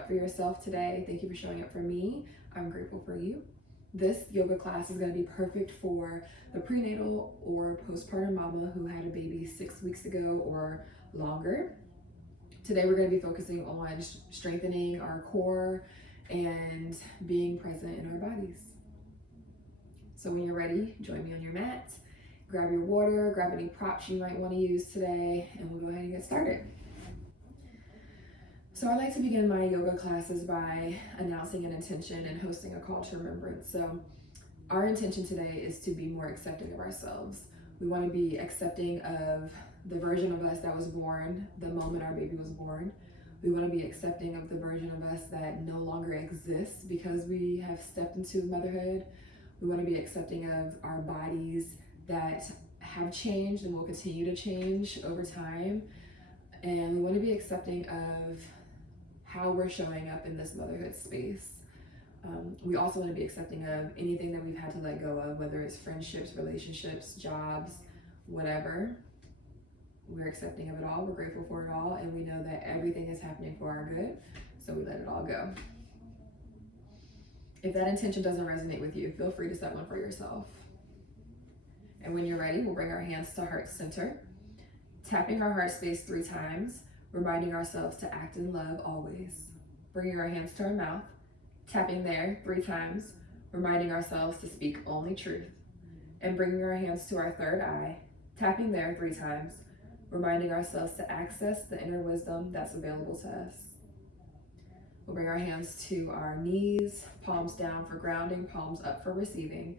up for yourself today. Thank you for showing up for me. I'm grateful for you. This yoga class is going to be perfect for the prenatal or postpartum mama who had a baby 6 weeks ago or longer. Today we're going to be focusing on strengthening our core and being present in our bodies. So when you're ready, join me on your mat. Grab your water, grab any props you might want to use today, and we'll go ahead and get started. So I like to begin my yoga classes by announcing an intention and hosting a call to remembrance. So our intention today is to be more accepting of ourselves. We want to be accepting of the version of us that was born the moment our baby was born. We want to be accepting of the version of us that no longer exists because we have stepped into motherhood. We want to be accepting of our bodies that have changed and will continue to change over time. And we want to be accepting of how we're showing up in this motherhood space. We also want to be accepting of anything that we've had to let go of, whether it's friendships, relationships, jobs, whatever. We're accepting of it all, we're grateful for it all, and we know that everything is happening for our good, so we let it all go. If that intention doesn't resonate with you, feel free to set one for yourself. And when you're ready, we'll bring our hands to heart center, tapping our heart space 3 times, reminding ourselves to act in love always. Bringing our hands to our mouth, tapping there 3 times, reminding ourselves to speak only truth. And bringing our hands to our third eye, tapping there 3 times, reminding ourselves to access the inner wisdom that's available to us. We'll bring our hands to our knees, palms down for grounding, palms up for receiving.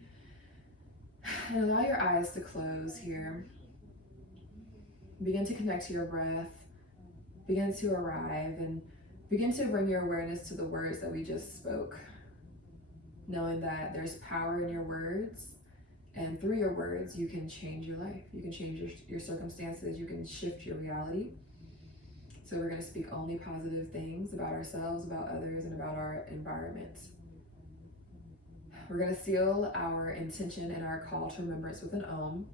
And allow your eyes to close here. Begin to connect to your breath. Begin to arrive and begin to bring your awareness to the words that we just spoke. Knowing that there's power in your words, and through your words, you can change your life. You can change your circumstances. You can shift your reality. So we're going to speak only positive things about ourselves, about others, and about our environment. We're going to seal our intention and our call to remembrance with an Om.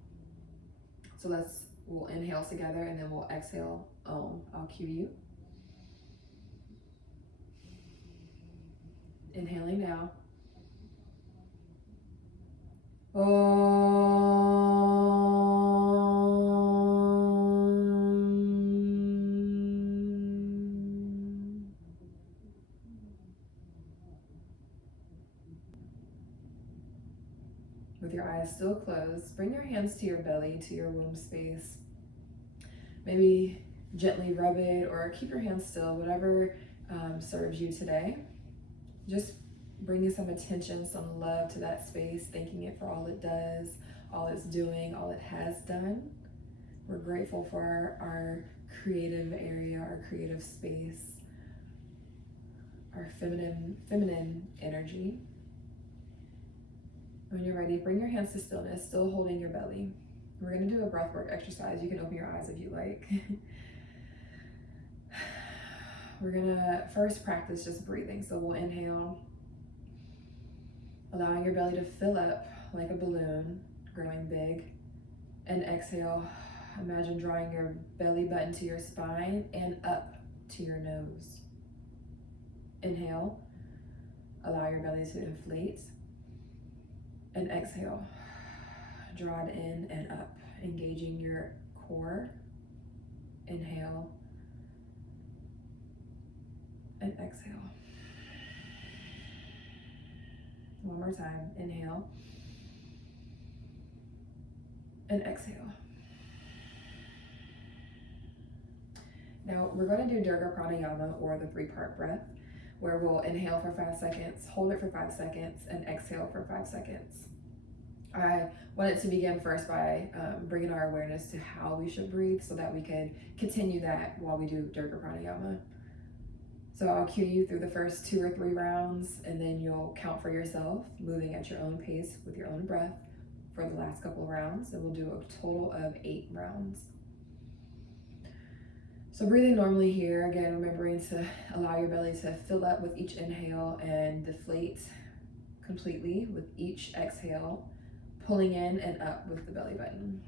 So we'll inhale together and then we'll exhale Om. I'll cue you. Inhaling now. With your eyes still closed, bring your hands to your belly, to your womb space. Maybe gently rub it or keep your hands still, whatever serves you today. Just bringing some attention, some love to that space, thanking it for all it does, all it's doing, all it has done. We're grateful for our creative area, our creative space, our feminine energy. When you're ready, bring your hands to stillness, still holding your belly. We're going to do a breathwork exercise. You can open your eyes if you like. We're going to first practice just breathing. So we'll inhale, allowing your belly to fill up like a balloon, growing big. And exhale, imagine drawing your belly button to your spine and up to your nose. Inhale, allow your belly to inflate. And exhale, draw it in and up, engaging your core. Inhale and exhale. One more time, inhale and exhale. Now we're going to do Durga Pranayama, or the 3-part breath, where we'll inhale for 5 seconds, hold it for 5 seconds, and exhale for 5 seconds. I wanted to begin first by bringing our awareness to how we should breathe so that we could continue that while we do Durga Pranayama. So I'll cue you through the first 2 or 3 rounds, and then you'll count for yourself, moving at your own pace with your own breath for the last couple of rounds, and we'll do a total of 8 rounds. So breathing normally here, again, remembering to allow your belly to fill up with each inhale and deflate completely with each exhale, pulling in and up with the belly button.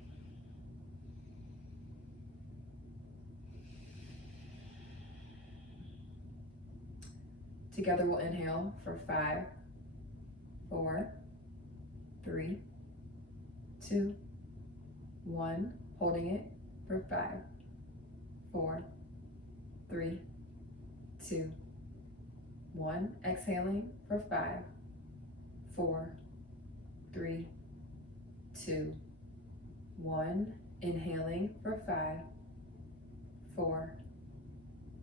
Together we'll inhale for 5, 4, 3, 2, 1. Holding it for 5, 4, 3, 2, 1. Exhaling for 5, 4, 3, 2, 1. Inhaling for 5, 4,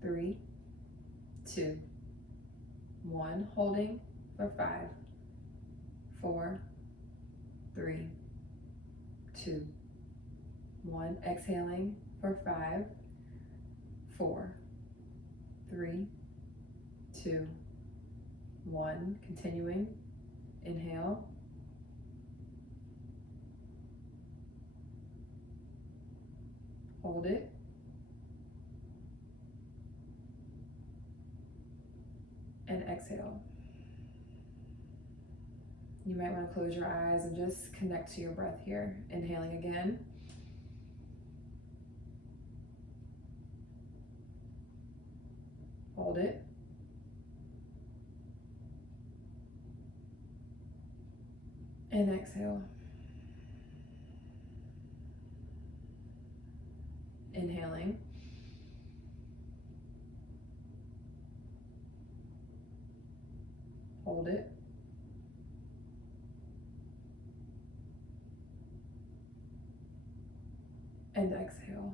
3, 2, 1. Holding for 5, 4, 3, 2, 1. Exhaling for 5, 4, 3, 2, 1. Continuing. Inhale. Hold it. And exhale. You might want to close your eyes and just connect to your breath here. Inhaling again. Hold it. And exhale. Inhaling. Hold it. And exhale.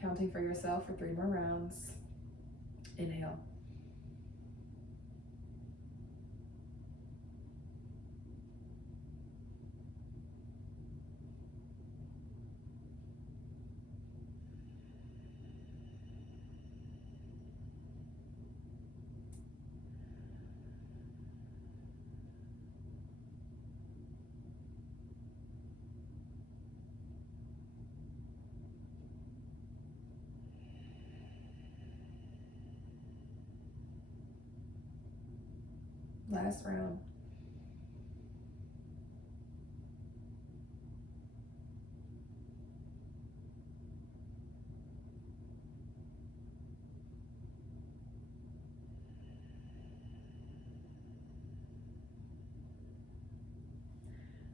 Counting for yourself for 3 more rounds. Inhale. Last round.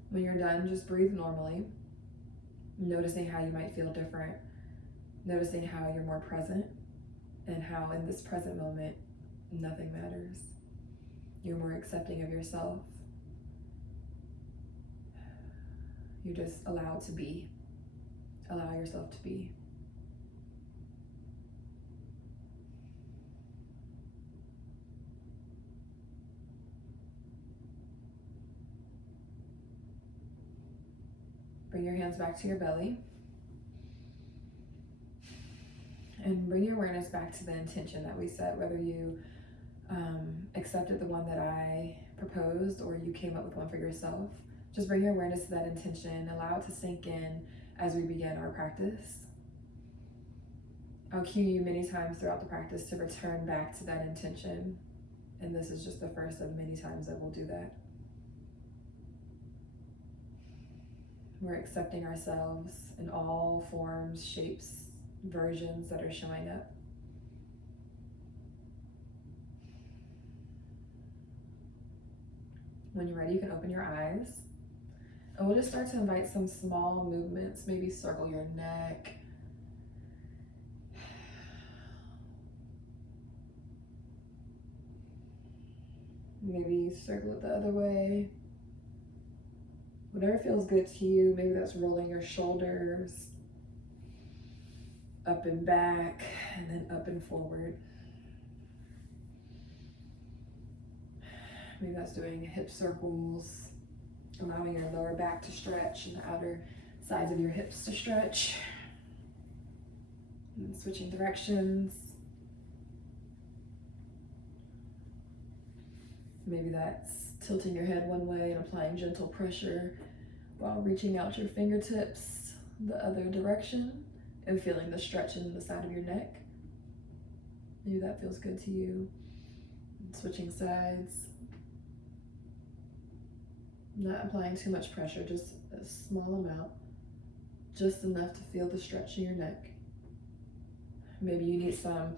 When you're done, just breathe normally, noticing how you might feel different, noticing how you're more present, and how in this present moment, nothing matters. You're more accepting of yourself. You're just allowed to be. Allow yourself to be. Bring your hands back to your belly. And bring your awareness back to the intention that we set, whether you accepted the one that I proposed or you came up with one for yourself. Just bring your awareness to that intention. Allow it to sink in as we begin our practice. I'll cue you many times throughout the practice to return back to that intention. And this is just the first of many times that we'll do that. We're accepting ourselves in all forms, shapes, versions that are showing up. When you're ready, you can open your eyes. And we'll just start to invite some small movements. Maybe circle your neck. Maybe circle it the other way. Whatever feels good to you. Maybe that's rolling your shoulders up and back, and then up and forward. Maybe that's doing hip circles, allowing your lower back to stretch and the outer sides of your hips to stretch. And switching directions. Maybe that's tilting your head one way and applying gentle pressure while reaching out your fingertips the other direction and feeling the stretch in the side of your neck. Maybe that feels good to you. And switching sides. Not applying too much pressure, just a small amount, just enough to feel the stretch in your neck. Maybe you need some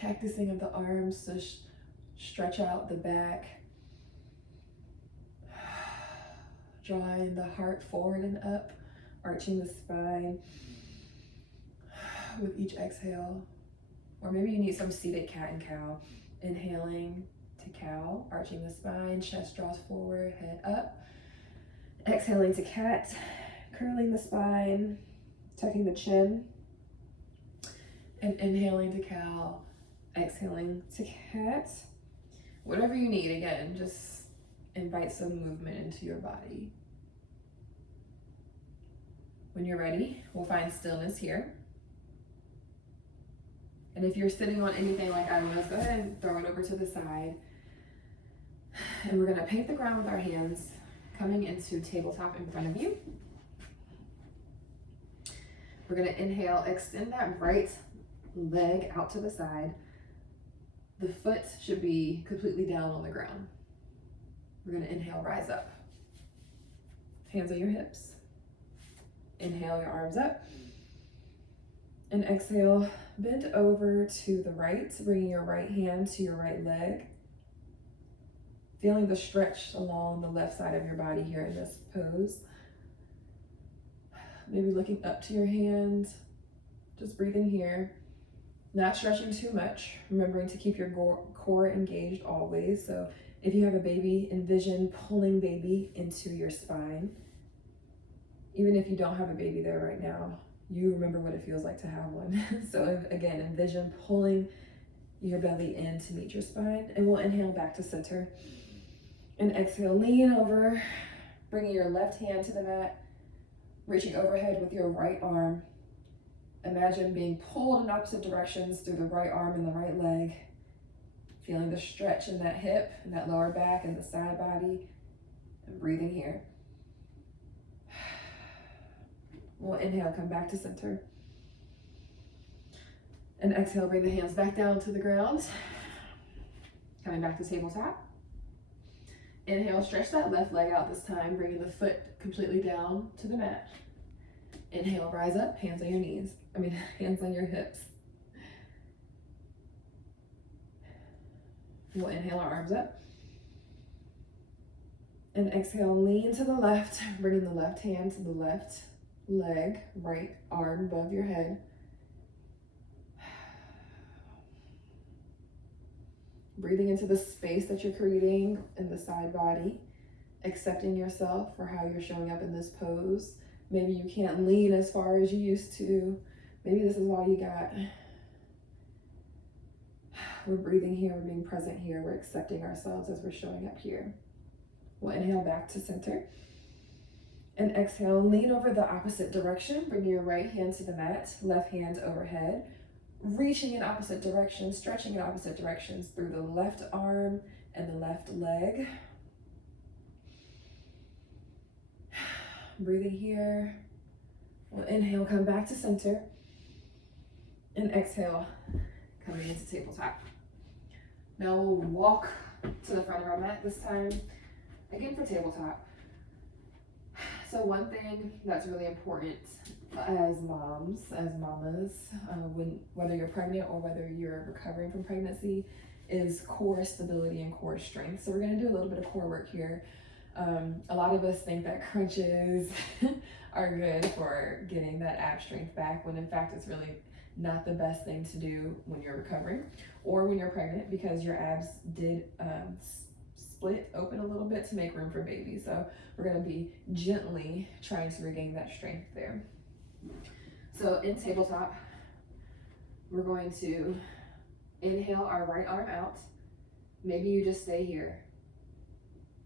Cactusing of the arms to stretch out the back. Drawing the heart forward and up, arching the spine with each exhale. Or maybe you need some seated cat and cow. Inhaling to cow, arching the spine, chest draws forward, head up. Exhaling to cat, curling the spine, tucking the chin. And inhaling to cow, exhaling to cat. Whatever you need, again, just invite some movement into your body. When you're ready, we'll find stillness here. And if you're sitting on anything like I was, go ahead and throw it over to the side. And we're gonna paint the ground with our hands, coming into tabletop in front of you. We're gonna inhale, extend that right leg out to the side. The foot should be completely down on the ground. We're gonna inhale, rise up. Hands on your hips. Inhale, your arms up. And exhale, bend over to the right, bringing your right hand to your right leg. Feeling the stretch along the left side of your body here in this pose. Maybe looking up to your hand, just breathing here. Not stretching too much, remembering to keep your core engaged always. So if you have a baby, envision pulling baby into your spine. Even if you don't have a baby there right now, you remember what it feels like to have one. So again, envision pulling your belly in to meet your spine. And we'll inhale back to center. And exhale, lean over, bringing your left hand to the mat, reaching overhead with your right arm. Imagine being pulled in opposite directions through the right arm and the right leg. Feeling the stretch in that hip and that lower back and the side body. And breathing here. We'll inhale, come back to center. And exhale, bring the hands back down to the ground. Coming back to tabletop. Inhale, stretch that left leg out this time, bringing the foot completely down to the mat. Inhale, rise up, hands on your knees. Hands on your hips. We'll inhale our arms up. And exhale, lean to the left, bringing the left hand to the left leg, right arm above your head. Breathing into the space that you're creating in the side body, accepting yourself for how you're showing up in this pose. Maybe you can't lean as far as you used to. Maybe this is all you got. We're breathing here, we're being present here, we're accepting ourselves as we're showing up here. We'll inhale back to center. And exhale, lean over the opposite direction. Bring your right hand to the mat, left hand overhead. Reaching in opposite directions, stretching in opposite directions through the left arm and the left leg. Breathing here. We'll inhale, come back to center. And exhale, coming into tabletop. Now we'll walk to the front of our mat this time, again for tabletop. So one thing that's really important as moms, as mamas, whether you're pregnant or whether you're recovering from pregnancy, is core stability and core strength. So we're gonna do a little bit of core work here. A lot of us think that crunches are good for getting that ab strength back, when in fact it's really not the best thing to do when you're recovering or when you're pregnant, because your abs did split open a little bit to make room for baby. So we're going to be gently trying to regain that strength there. So in tabletop, we're going to inhale our right arm out. Maybe you just stay here.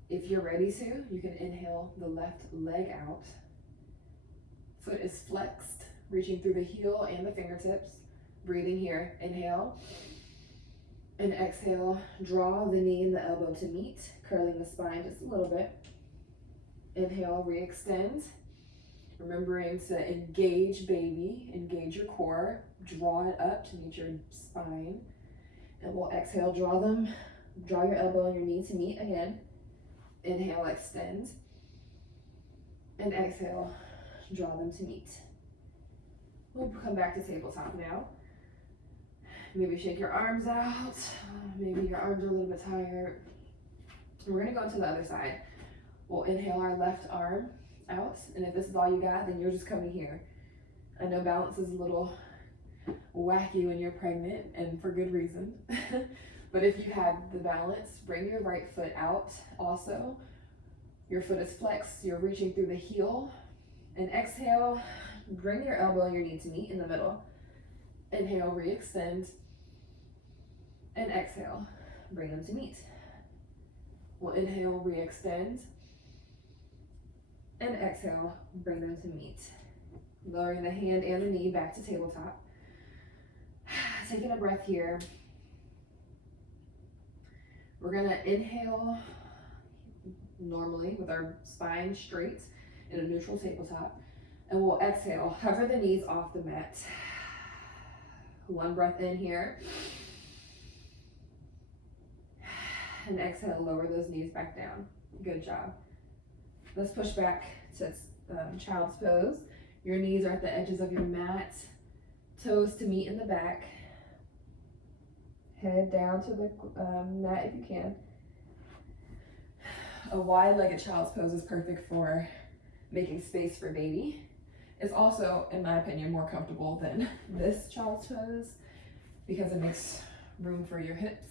If you're ready to, you can inhale the left leg out. Foot is flexed, reaching through the heel and the fingertips. Breathing here, inhale. And exhale, draw the knee and the elbow to meet, curling the spine just a little bit. Inhale, re-extend. Remembering to engage baby, engage your core, draw it up to meet your spine. And we'll exhale, draw your elbow and your knee to meet again. Inhale, extend. And exhale, draw them to meet. We'll come back to tabletop now. Maybe shake your arms out. Maybe your arms are a little bit tired. We're gonna go into the other side. We'll inhale our left arm out, and if this is all you got, then you're just coming here. I know balance is a little wacky when you're pregnant, and for good reason. But if you have the balance, bring your right foot out also. Your foot is flexed, you're reaching through the heel. And exhale, bring your elbow and your knee to meet in the middle. Inhale, re-extend. And exhale, bring them to meet. We'll inhale, re-extend. And exhale, bring them to meet. Lowering the hand and the knee back to tabletop. Taking a breath here. We're gonna inhale normally with our spine straight in a neutral tabletop. And we'll exhale, hover the knees off the mat. One breath in here. And exhale, lower those knees back down. Good job. Let's push back to child's pose. Your knees are at the edges of your mat. Toes to meet in the back. Head down to the mat if you can. A wide-legged child's pose is perfect for making space for baby. It's also, in my opinion, more comfortable than this child's pose because it makes room for your hips.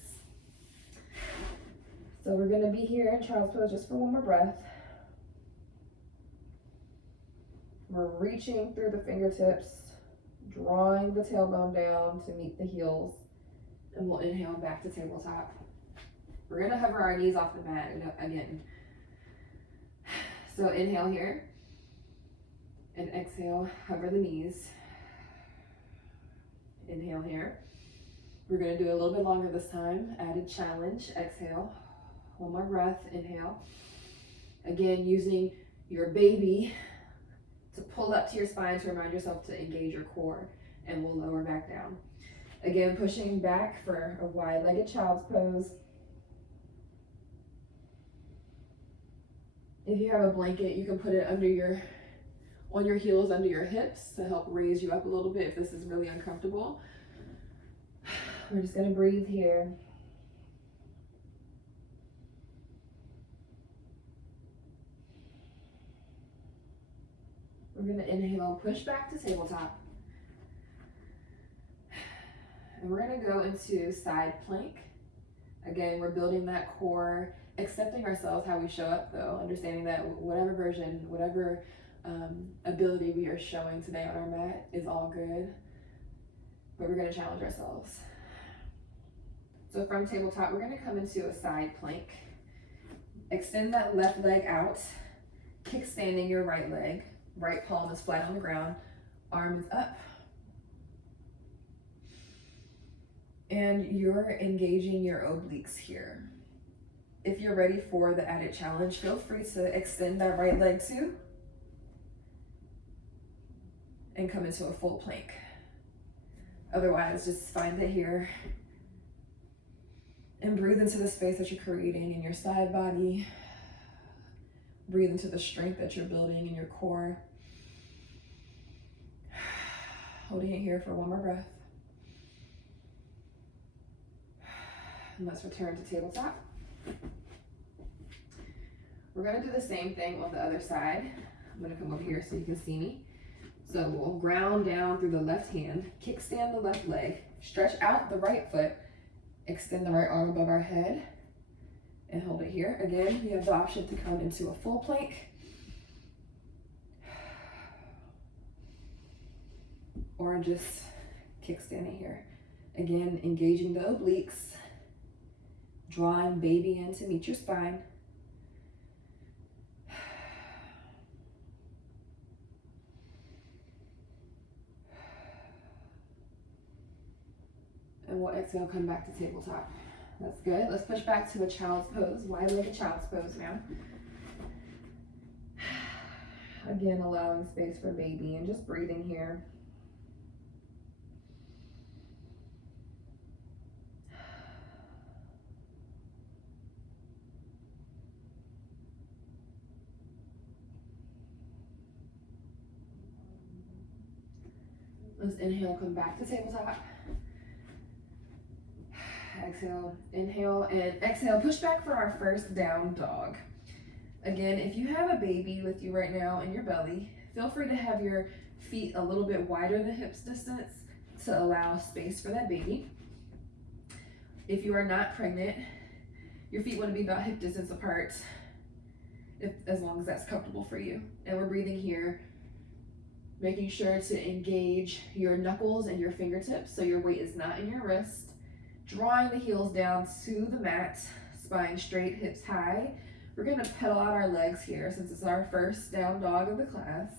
So we're gonna be here in child's pose just for one more breath. We're reaching through the fingertips, drawing the tailbone down to meet the heels, and we'll inhale back to tabletop. We're gonna hover our knees off the mat again. So inhale here, and exhale, hover the knees. Inhale here. We're gonna do a little bit longer this time, added challenge, exhale. One more breath, inhale. Again, using your baby to pull up to your spine to remind yourself to engage your core, and we'll lower back down. Again, pushing back for a wide-legged child's pose. If you have a blanket, you can put it on your heels under your hips to help raise you up a little bit if this is really uncomfortable. We're just gonna breathe here. We're gonna inhale, push back to tabletop. And we're gonna go into side plank. Again, we're building that core, accepting ourselves how we show up though, understanding that whatever version, whatever ability we are showing today on our mat is all good, but we're gonna challenge ourselves. So from tabletop, we're gonna come into a side plank. Extend that left leg out, kickstanding your right leg. Right palm is flat on the ground, arm is up. And you're engaging your obliques here. If you're ready for the added challenge, feel free to extend that right leg too. And come into a full plank. Otherwise, just find it here. And breathe into the space that you're creating in your side body. Breathe into the strength that you're building in your core. Holding it here for one more breath. And let's return to tabletop. We're gonna do the same thing on the other side. I'm gonna come over here so you can see me. So we'll ground down through the left hand, kickstand the left leg, stretch out the right foot, extend the right arm above our head, and hold it here. Again, you have the option to come into a full plank, or just kickstand it here. Again, engaging the obliques, drawing baby in to meet your spine. And we'll exhale, come back to tabletop. That's good. Let's push back to a child's pose, wide-legged child's pose now. Again, allowing space for baby and just breathing here. Let's inhale, come back to tabletop. Exhale, inhale, and exhale. Push back for our first down dog. Again, if you have a baby with you right now in your belly, feel free to have your feet a little bit wider than hips distance to allow space for that baby. If you are not pregnant, your feet want to be about hip distance apart, as long as that's comfortable for you. And we're breathing here, making sure to engage your knuckles and your fingertips so your weight is not in your wrist. Drawing the heels down to the mat, spine straight, hips high. We're going to pedal out our legs here since it's our first down dog of the class.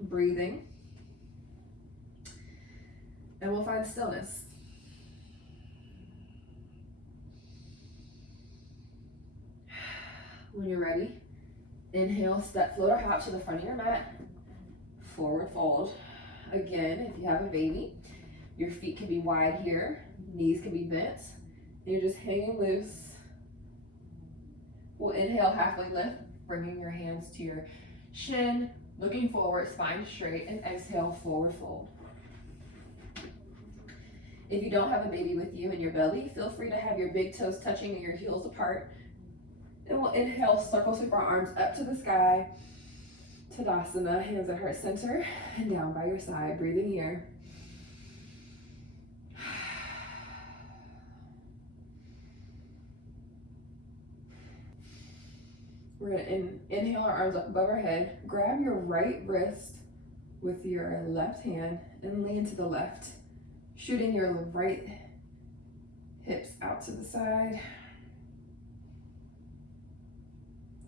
Breathing. And we'll find stillness. When you're ready, inhale, step, float, or hop to the front of your mat. Forward fold. Again, if you have a baby, your feet can be wide here, knees can be bent, and you're just hanging loose. We'll inhale, halfway lift, bringing your hands to your shin, looking forward, spine straight, and exhale, forward fold. If you don't have a baby with you in your belly, feel free to have your big toes touching and your heels apart. And we'll inhale, circle sweep our arms up to the sky. Tadasana, hands at heart center, and down by your side, breathing here. We're gonna inhale our arms up above our head. Grab your right wrist with your left hand and lean to the left, shooting your right hips out to the side.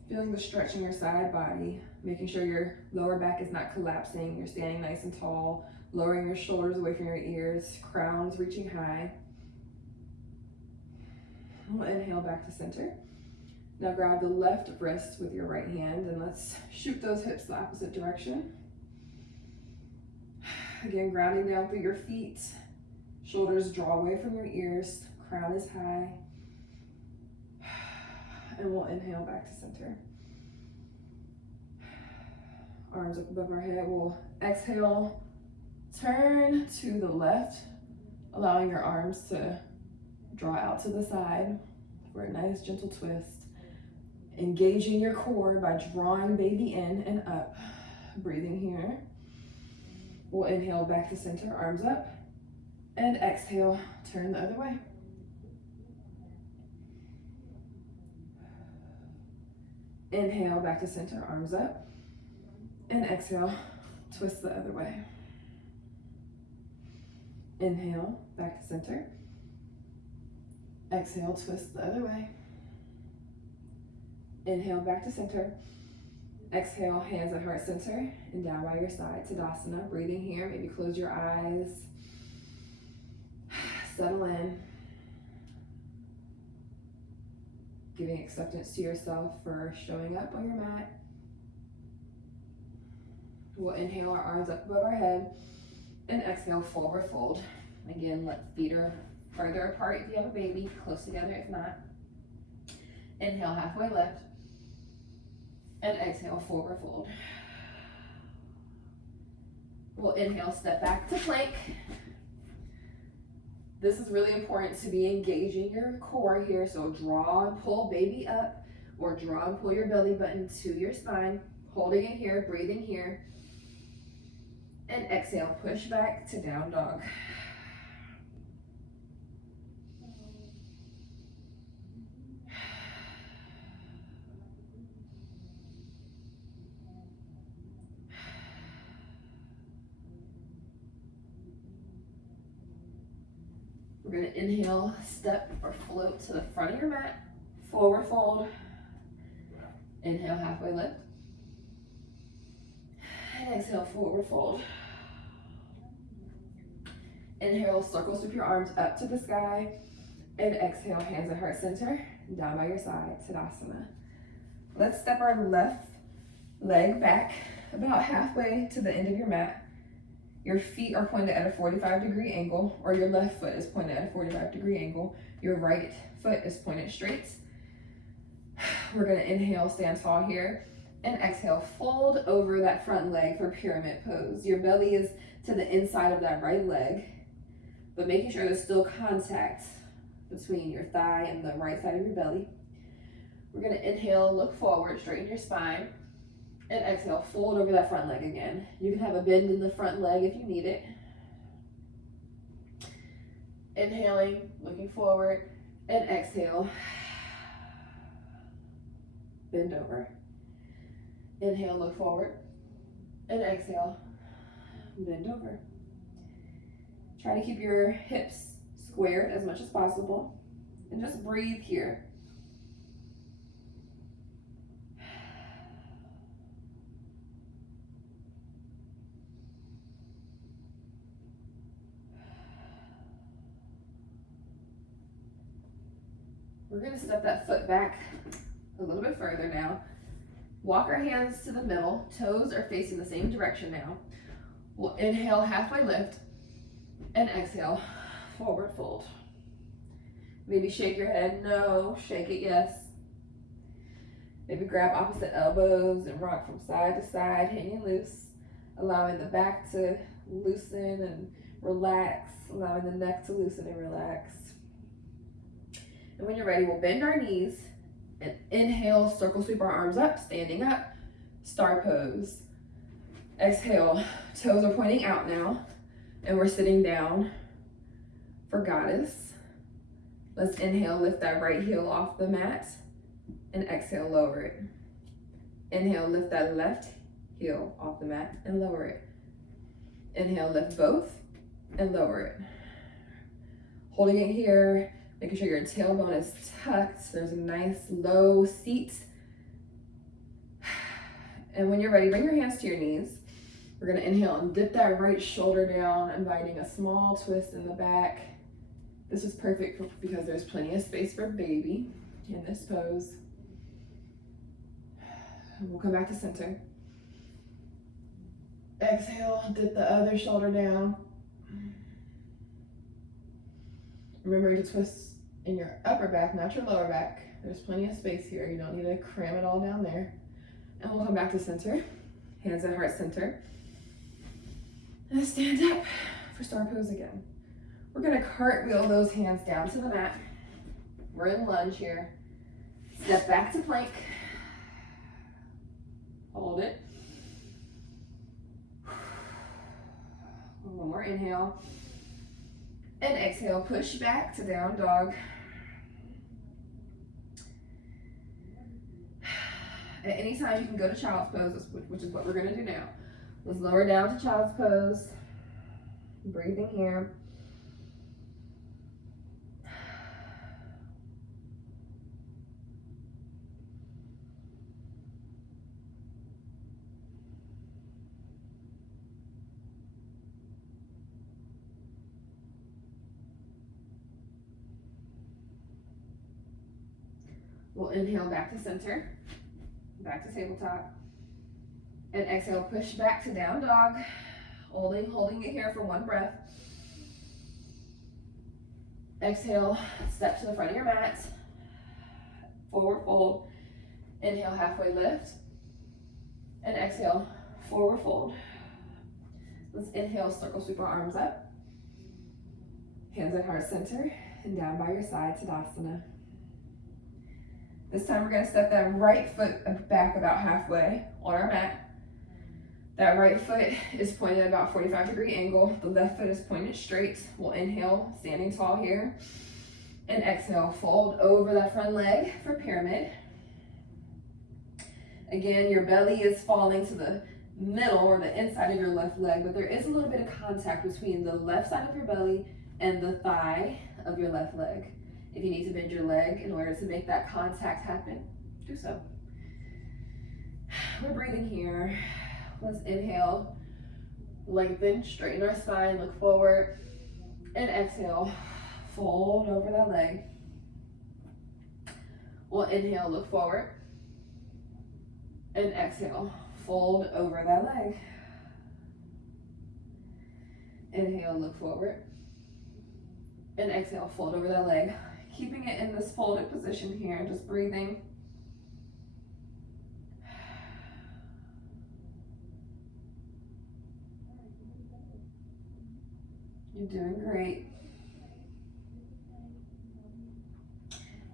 Feeling the stretch in your side body, making sure your lower back is not collapsing. You're standing nice and tall, lowering your shoulders away from your ears, crowns reaching high. We'll inhale back to center. Now grab the left wrist with your right hand and let's shoot those hips the opposite direction. Again, grounding down through your feet. Shoulders draw away from your ears. Crown is high. And we'll inhale back to center. Arms up above our head. We'll exhale, turn to the left, allowing your arms to draw out to the side for a nice gentle twist. Engaging your core by drawing baby in and up. Breathing here. We'll inhale back to center, arms up, and exhale, turn the other way. Inhale back to center, arms up, and exhale, twist the other way. Inhale back to center. Exhale, twist the other way. Inhale back to center. Exhale, hands at heart center and down by your side. Tadasana, breathing here. Maybe close your eyes. Settle in. Giving acceptance to yourself for showing up on your mat. We'll inhale our arms up above our head and exhale, forward fold. Again, let feet are further apart if you have a baby, close together if not. Inhale, halfway lift. And exhale, forward fold. We'll inhale, step back to plank. This is really important to be engaging your core here. So draw and pull baby up, or draw and pull your belly button to your spine. Holding it here, breathing here. And exhale, push back to down dog. We're going to inhale, step or float to the front of your mat, forward fold. Inhale, halfway lift. And exhale, forward fold. Inhale, circle sweep your arms up to the sky. And exhale, hands at heart center, down by your side, Tadasana. Let's step our left leg back about halfway to the end of your mat. Your feet are pointed at a 45-degree angle, or your left foot is pointed at a 45-degree angle. Your right foot is pointed straight. We're going to inhale, stand tall here, and exhale, fold over that front leg for pyramid pose. Your belly is to the inside of that right leg, but making sure there's still contact between your thigh and the right side of your belly. We're gonna inhale, look forward, straighten your spine, and exhale, fold over that front leg again. You can have a bend in the front leg if you need it. Inhaling, looking forward, and exhale, bend over. Inhale, look forward, and exhale, bend over. Try to keep your hips squared as much as possible, and just breathe here. We're gonna step that foot back a little bit further now. Walk our hands to the middle, toes are facing the same direction now. We'll inhale, halfway lift, and exhale, forward fold. Maybe shake your head, no, shake it, yes. Maybe grab opposite elbows and rock from side to side, hanging loose, allowing the back to loosen and relax, allowing the neck to loosen and relax. And when you're ready, we'll bend our knees and inhale, circle sweep our arms up, standing up, star pose. Exhale, toes are pointing out now, and we're sitting down for goddess. Let's inhale, lift that right heel off the mat, and exhale, lower it. Inhale, lift that left heel off the mat and lower it. Inhale, lift both and lower it. Holding it here, making sure your tailbone is tucked. There's a nice low seat. And when you're ready, bring your hands to your knees. We're gonna inhale and dip that right shoulder down, inviting a small twist in the back. This is perfect because there's plenty of space for baby in this pose. And we'll come back to center. Exhale, dip the other shoulder down. Remember to twist in your upper back, not your lower back. There's plenty of space here. You don't need to cram it all down there. And we'll come back to center. Hands at heart center. And stand up for star pose again. We're gonna cartwheel those hands down to the mat. We're in lunge here. Step back to plank. Hold it. One more inhale. And exhale, push back to down dog. At any time, you can go to child's pose, which is what we're gonna do now. Let's lower down to child's pose. Breathing here. We'll inhale back to center, back to tabletop, and exhale, push back to down dog, holding it here for one breath. Exhale, step to the front of your mat, forward fold, inhale, halfway lift, and exhale, forward fold. Let's inhale, circle sweep our arms up, hands at heart center, and down by your side, Tadasana. This time we're gonna step that right foot back about halfway on our mat. That right foot is pointed at about 45-degree angle. The left foot is pointed straight. We'll inhale, standing tall here. And exhale, fold over that front leg for pyramid. Again, your belly is falling to the middle or the inside of your left leg, but there is a little bit of contact between the left side of your belly and the thigh of your left leg. If you need to bend your leg in order to make that contact happen, do so. We're breathing here. Let's inhale, lengthen, straighten our spine, look forward, and exhale, fold over that leg. We'll inhale, look forward, and exhale, fold over that leg. Inhale, look forward, and exhale, fold over that leg. Keeping it in this folded position here, just breathing. You're doing great.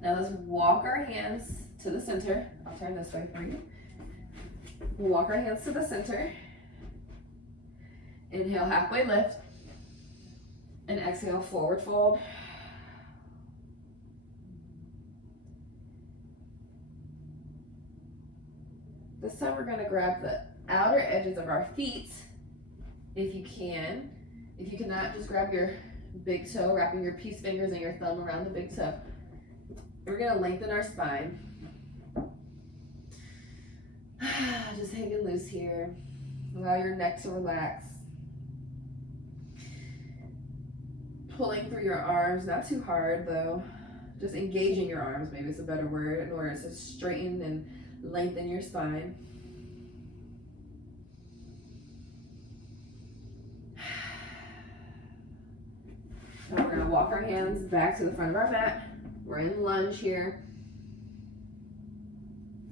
Now let's walk our hands to the center. I'll turn this way for you. We'll walk our hands to the center. Inhale, halfway lift. And exhale, forward fold. This time we're gonna grab the outer edges of our feet, if you can. If you cannot, just grab your big toe, wrapping your peace fingers and your thumb around the big toe. We're gonna lengthen our spine. Just hanging loose here. Allow your neck to relax. Pulling through your arms, not too hard though. Just engaging your arms, maybe it's a better word, in order to straighten and lengthen your spine. Now we're gonna walk our hands back to the front of our mat. We're in lunge here.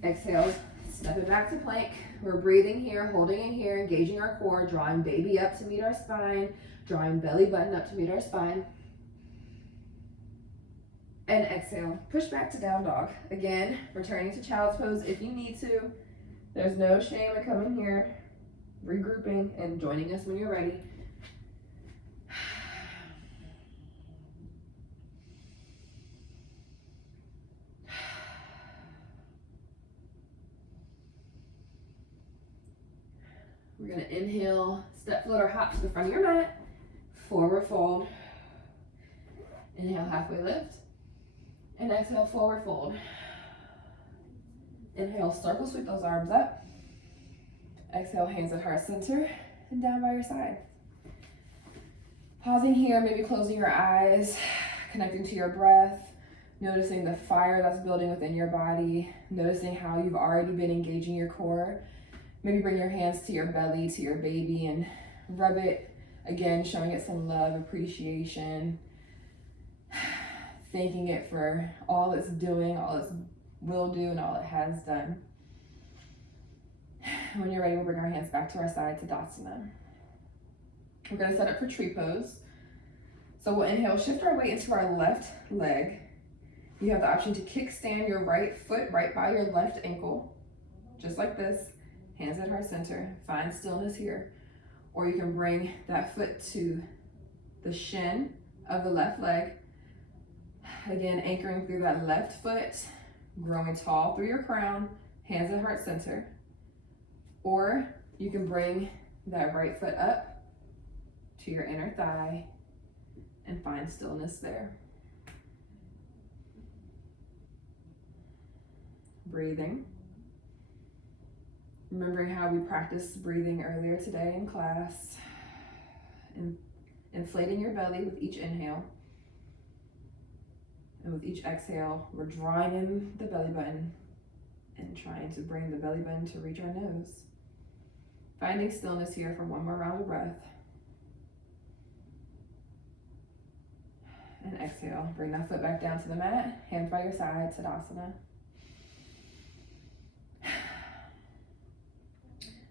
Exhale, step it back to plank. We're breathing here, holding it here, engaging our core, drawing baby up to meet our spine, drawing belly button up to meet our spine. And exhale, push back to down dog. Again, returning to child's pose if you need to. There's no shame in coming here, regrouping, and joining us when you're ready. We're gonna inhale, step, float, or hop to the front of your mat, forward fold. Inhale, halfway lift. And exhale, forward fold. Inhale, circle, sweep those arms up. Exhale, hands at heart center and down by your side. Pausing here, maybe closing your eyes, connecting to your breath, noticing the fire that's building within your body, noticing how you've already been engaging your core. Maybe bring your hands to your belly, to your baby, and rub it, again, showing it some love, appreciation, thanking it for all it's doing, all it will do, and all it has done. When you're ready, we'll bring our hands back to our side, Tadasana. We're gonna set up for tree pose. So we'll inhale, shift our weight into our left leg. You have the option to kickstand your right foot right by your left ankle, just like this. Hands at heart center, find stillness here. Or you can bring that foot to the shin of the left leg. Again, anchoring through that left foot, growing tall through your crown, hands at heart center. Or you can bring that right foot up to your inner thigh and find stillness there. Breathing. Remembering how we practiced breathing earlier today in class. Inflating your belly with each inhale. And with each exhale, we're drawing in the belly button and trying to bring the belly button to reach our nose. Finding stillness here for one more round of breath. And exhale, bring that foot back down to the mat, hands by your side, Tadasana.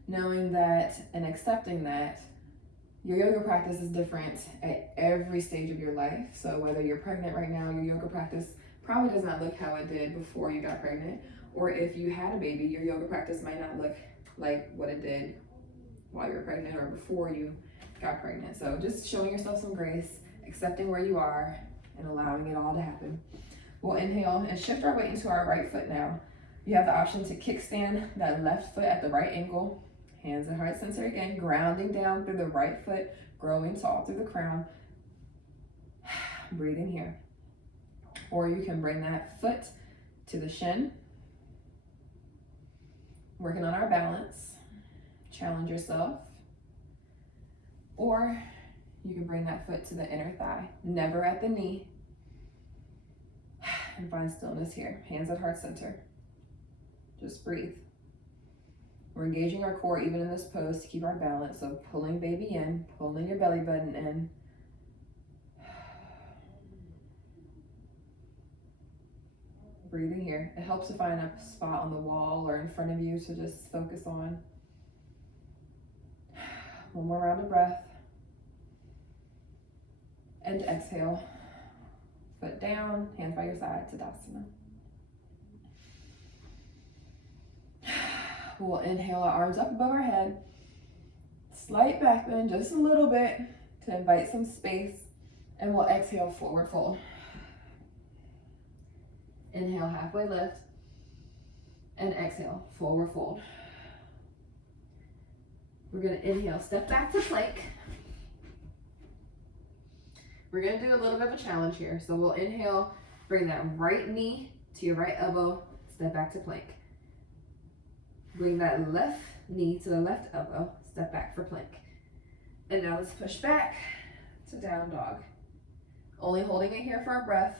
Knowing that and accepting that your yoga practice is different at every stage of your life. So whether you're pregnant right now, your yoga practice probably does not look how it did before you got pregnant. Or if you had a baby, your yoga practice might not look like what it did while you were pregnant or before you got pregnant. So just showing yourself some grace, accepting where you are, and allowing it all to happen. We'll inhale and shift our weight into our right foot now. You have the option to kickstand that left foot at the right ankle. Hands at heart center again, grounding down through the right foot, growing tall through the crown. Breathing here. Or you can bring that foot to the shin. Working on our balance. Challenge yourself. Or you can bring that foot to the inner thigh, never at the knee. And find stillness here. Hands at heart center. Just breathe. We're engaging our core even in this pose to keep our balance. So pulling baby in, pulling your belly button in. Breathing here. It helps to find a spot on the wall or in front of you to just focus on. One more round of breath. And exhale. Foot down, hands by your side, Tadasana. We'll inhale our arms up above our head. Slight back bend, just a little bit to invite some space. And we'll exhale, forward fold. Inhale, halfway lift. And exhale, forward fold. We're gonna inhale, step back to plank. We're gonna do a little bit of a challenge here. So we'll inhale, bring that right knee to your right elbow, step back to plank. Bring that left knee to the left elbow, step back for plank. And now let's push back to down dog. Only holding it here for our breath.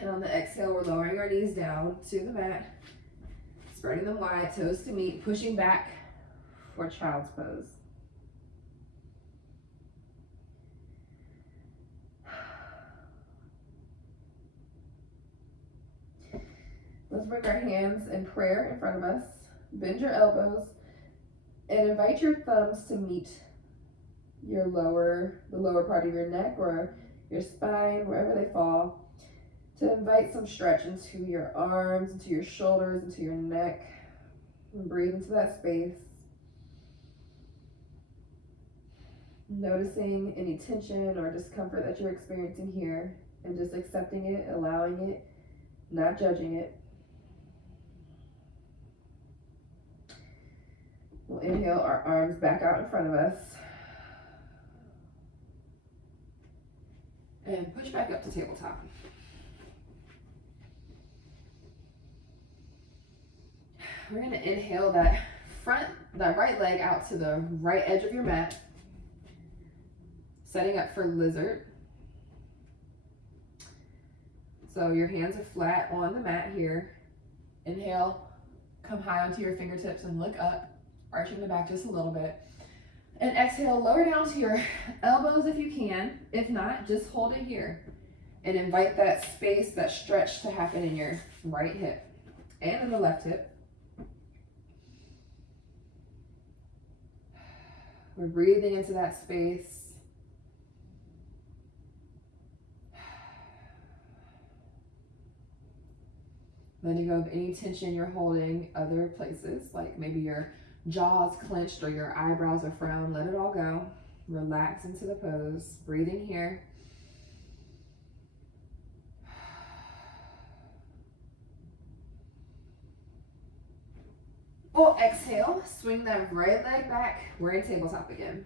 And on the exhale, we're lowering our knees down to the mat, spreading them wide, toes to meet, pushing back for child's pose. Let's bring our hands in prayer in front of us. Bend your elbows and invite your thumbs to meet the lower part of your neck or your spine, wherever they fall. To invite some stretch into your arms, into your shoulders, into your neck. And breathe into that space. Noticing any tension or discomfort that you're experiencing here and just accepting it, allowing it, not judging it. We'll inhale our arms back out in front of us. And push back up to tabletop. We're gonna inhale that right leg out to the right edge of your mat. Setting up for lizard. So your hands are flat on the mat here. Inhale, come high onto your fingertips and look up. Arching the back just a little bit. And exhale, lower down to your elbows if you can. If not, just hold it here. And invite that space, that stretch to happen in your right hip and in the left hip. We're breathing into that space. Letting go of any tension you're holding other places, like maybe your jaws clenched or your eyebrows are frowned. Let it all go. Relax into the pose. Breathing here. We'll exhale. Swing that right leg back. We're in tabletop again.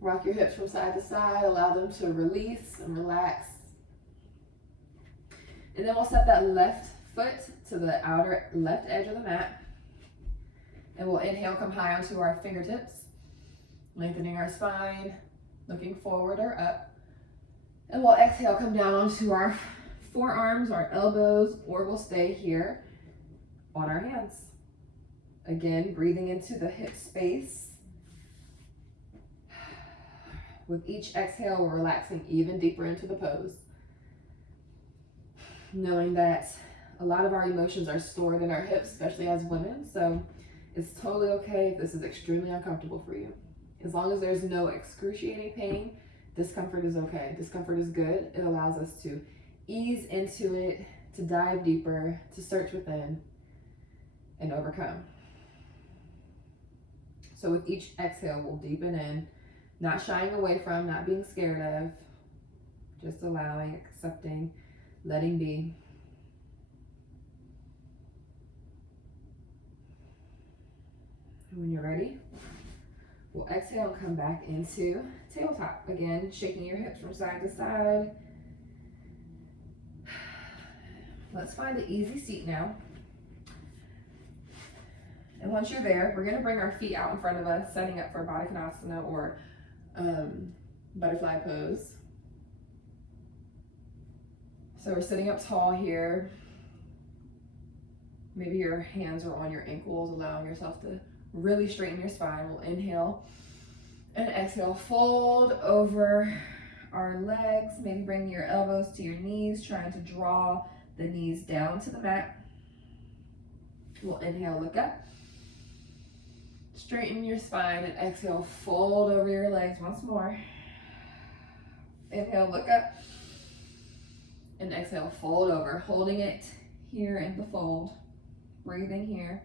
Rock your hips from side to side. Allow them to release and relax. And then we'll set that left foot to the outer left edge of the mat. And we'll inhale, come high onto our fingertips, lengthening our spine, looking forward or up. And we'll exhale, come down onto our forearms, our elbows, or we'll stay here on our hands. Again, breathing into the hip space. With each exhale, we're relaxing even deeper into the pose. Knowing that a lot of our emotions are stored in our hips, especially as women, so it's totally okay if this is extremely uncomfortable for you. As long as there's no excruciating pain, discomfort is okay. Discomfort is good. It allows us to ease into it, to dive deeper, to search within, and overcome. So with each exhale, we'll deepen in, not shying away from, not being scared of, just allowing, accepting, letting be. When you're ready, we'll exhale and come back into tabletop. Again, shaking your hips from side to side. Let's find the easy seat now. And once you're there, we're gonna bring our feet out in front of us, setting up for Baddha Konasana or butterfly pose. So we're sitting up tall here. Maybe your hands are on your ankles, allowing yourself to really straighten your spine. We'll inhale and exhale, fold over our legs. Maybe bring your elbows to your knees, trying to draw the knees down to the mat. We'll inhale, look up. Straighten your spine and exhale, fold over your legs once more. Inhale, look up. And exhale, fold over, holding it here in the fold. Breathing here.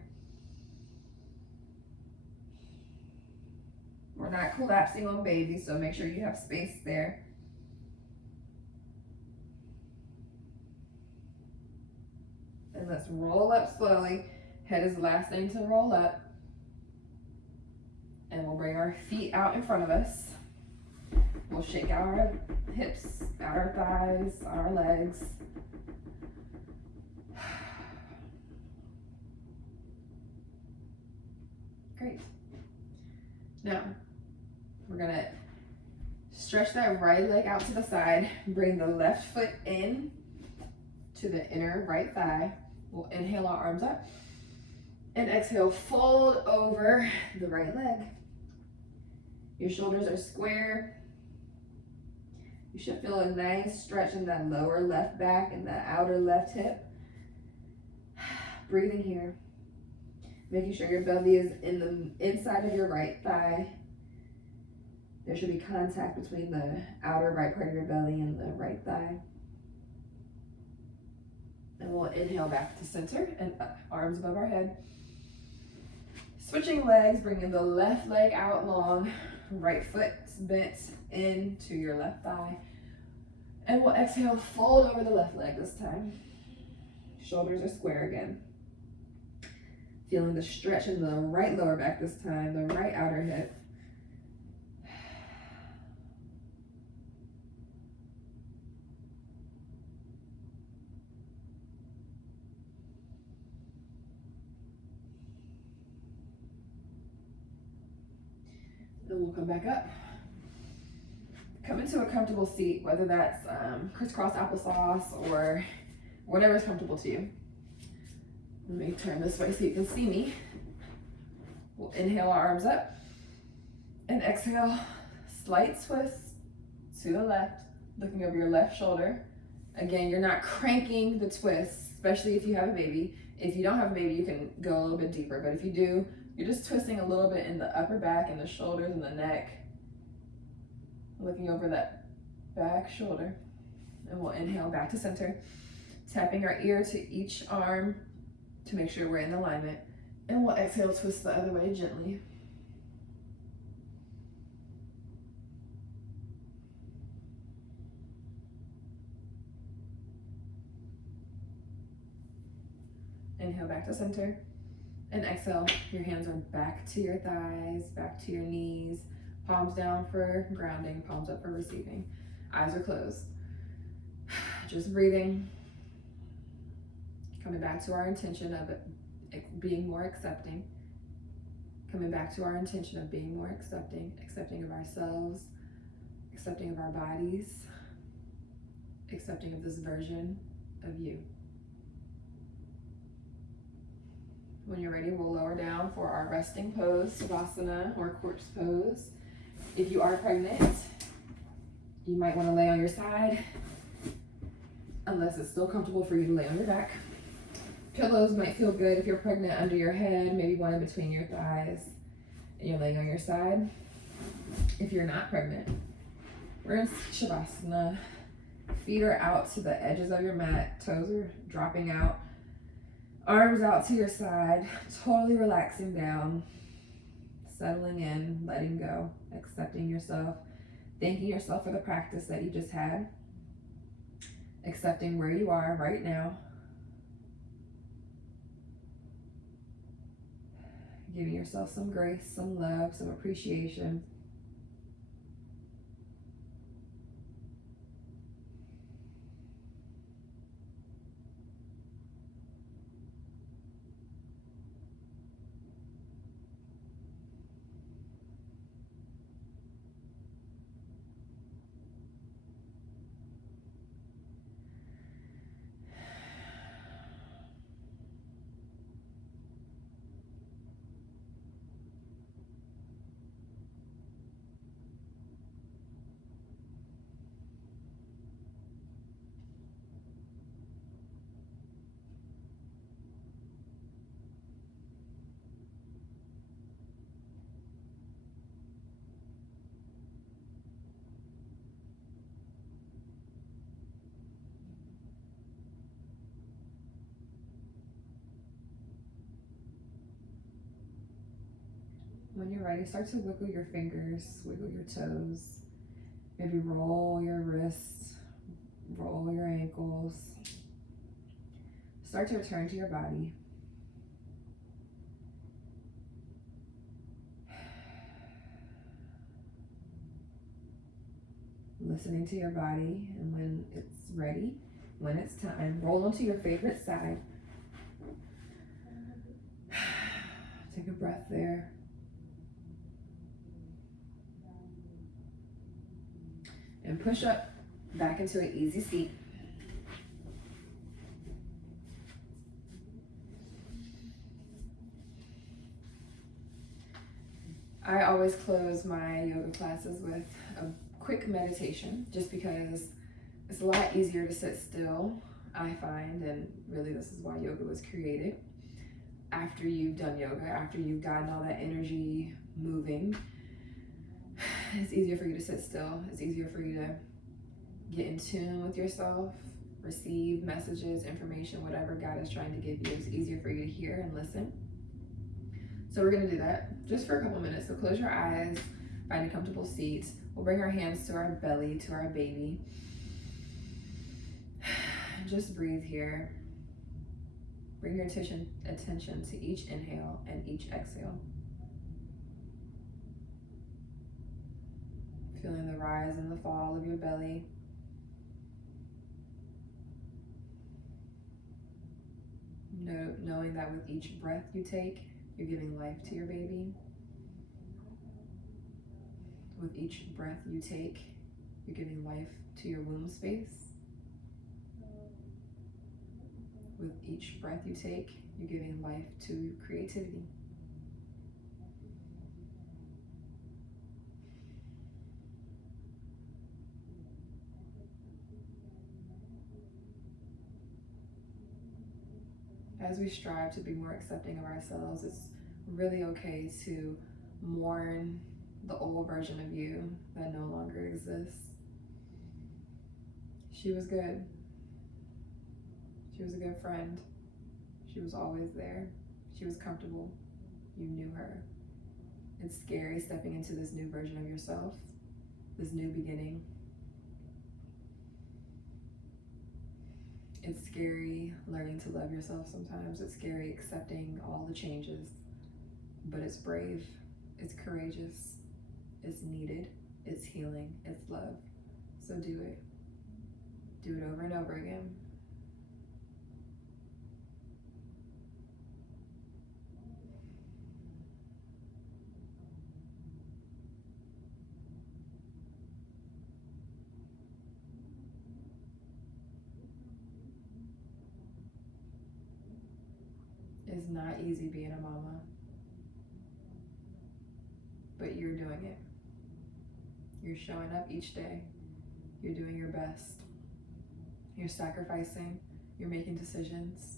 We're not collapsing on baby, so make sure you have space there. And let's roll up slowly. Head is the last thing to roll up. And we'll bring our feet out in front of us. We'll shake out our hips, out our thighs, our legs. Great. Now, we're gonna stretch that right leg out to the side. Bring the left foot in to the inner right thigh. We'll inhale our arms up. And exhale, fold over the right leg. Your shoulders are square. You should feel a nice stretch in that lower left back and that outer left hip. Breathing here. Making sure your belly is in the inside of your right thigh. There should be contact between the outer right part of your belly and the right thigh. And we'll inhale back to center and up, arms above our head. Switching legs, bringing the left leg out long, right foot bent into your left thigh. And we'll exhale, fold over the left leg this time. Shoulders are square again. Feeling the stretch in the right lower back this time, the right outer hip. Then we'll come back up. Come into a comfortable seat, whether that's crisscross applesauce or whatever's comfortable to you. Let me turn this way so you can see me. We'll inhale our arms up and exhale, slight twist to the left, looking over your left shoulder. Again, you're not cranking the twist, especially if you have a baby. If you don't have a baby, you can go a little bit deeper, but if you do, you're just twisting a little bit in the upper back and the shoulders and the neck. Looking over that back shoulder. And we'll inhale back to center, tapping our ear to each arm to make sure we're in alignment. And we'll exhale, twist the other way gently. Inhale back to center. And exhale, your hands are back to your thighs, back to your knees. Palms down for grounding, palms up for receiving. Eyes are closed. Just breathing. Coming back to our intention of being more accepting. Coming back to our intention of being more accepting. Accepting of ourselves. Accepting of our bodies. Accepting of this version of you. When you're ready, we'll lower down for our resting pose, Savasana or corpse pose. If you are pregnant, you might want to lay on your side, unless it's still comfortable for you to lay on your back. Pillows might feel good if you're pregnant under your head, maybe one in between your thighs, and you're laying on your side. If you're not pregnant, we're in Shavasana. Feet are out to the edges of your mat, toes are dropping out, arms out to your side, totally relaxing down. Settling in, letting go, accepting yourself, thanking yourself for the practice that you just had, accepting where you are right now, giving yourself some grace, some love, some appreciation. When you're ready, start to wiggle your fingers, wiggle your toes, maybe roll your wrists, roll your ankles. Start to return to your body. Listening to your body, and when it's ready, when it's time, roll onto your favorite side. Take a breath there. And push up back into an easy seat. I always close my yoga classes with a quick meditation, just because it's a lot easier to sit still, I find, and really this is why yoga was created. After you've done yoga, after you've gotten all that energy moving, it's easier for you to sit still. It's easier for you to get in tune with yourself, receive messages, information, whatever God is trying to give you. It's easier for you to hear and listen. So we're gonna do that just for a couple minutes. So close your eyes, find a comfortable seat. We'll bring our hands to our belly, to our baby. Just breathe here. Bring your attention to each inhale and each exhale. Feeling the rise and the fall of your belly. Knowing that with each breath you take, you're giving life to your baby. With each breath you take, you're giving life to your womb space. With each breath you take, you're giving life to creativity. As we strive to be more accepting of ourselves, it's really okay to mourn the old version of you that no longer exists. She was good. She was a good friend. She was always there. She was comfortable. You knew her. It's scary stepping into this new version of yourself, this new beginning. It's scary learning to love yourself sometimes. It's scary accepting all the changes, but it's brave, it's courageous, it's needed, it's healing, it's love. So do it. Do it over and over again. It's not easy being a mama, but you're doing it. You're showing up each day. You're doing your best. You're sacrificing. You're making decisions.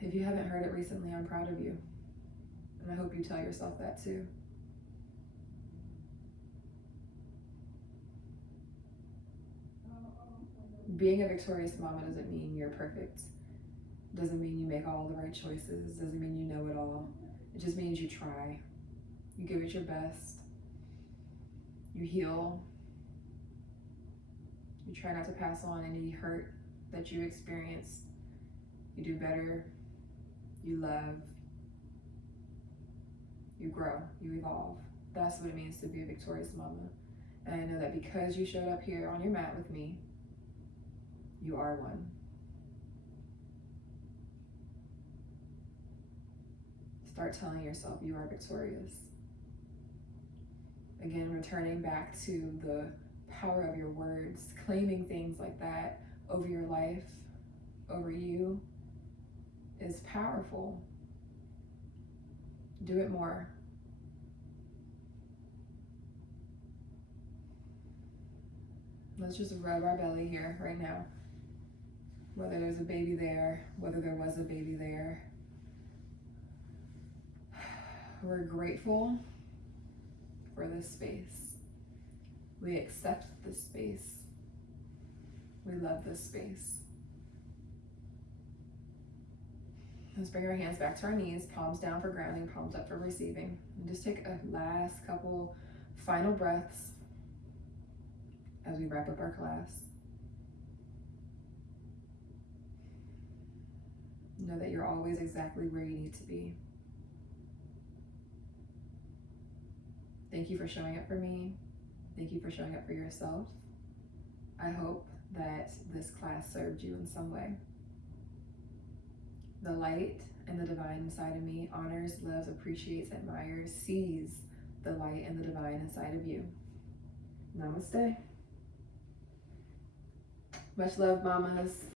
If you haven't heard it recently, I'm proud of you. And I hope you tell yourself that too. Being a victorious mama doesn't mean you're perfect. Doesn't mean you make all the right choices. Doesn't mean you know it all. It just means you try. You give it your best. You heal. You try not to pass on any hurt that you experienced. You do better. You love. You grow. You evolve. That's what it means to be a victorious mama. And I know that because you showed up here on your mat with me, you are one. Start telling yourself you are victorious. Again, returning back to the power of your words, claiming things like that over your life, over you, is powerful. Do it more. Let's just rub our belly here right now. Whether there's a baby there, whether there was a baby there. We're grateful for this space. We accept this space. We love this space. Let's bring our hands back to our knees, palms down for grounding, palms up for receiving. And just take a last couple final breaths as we wrap up our class. Know that you're always exactly where you need to be. Thank you for showing up for me. Thank you for showing up for yourself. I hope that this class served you in some way. The light and the divine inside of me honors, loves, appreciates, admires, sees the light and the divine inside of you. Namaste. Much love, mamas.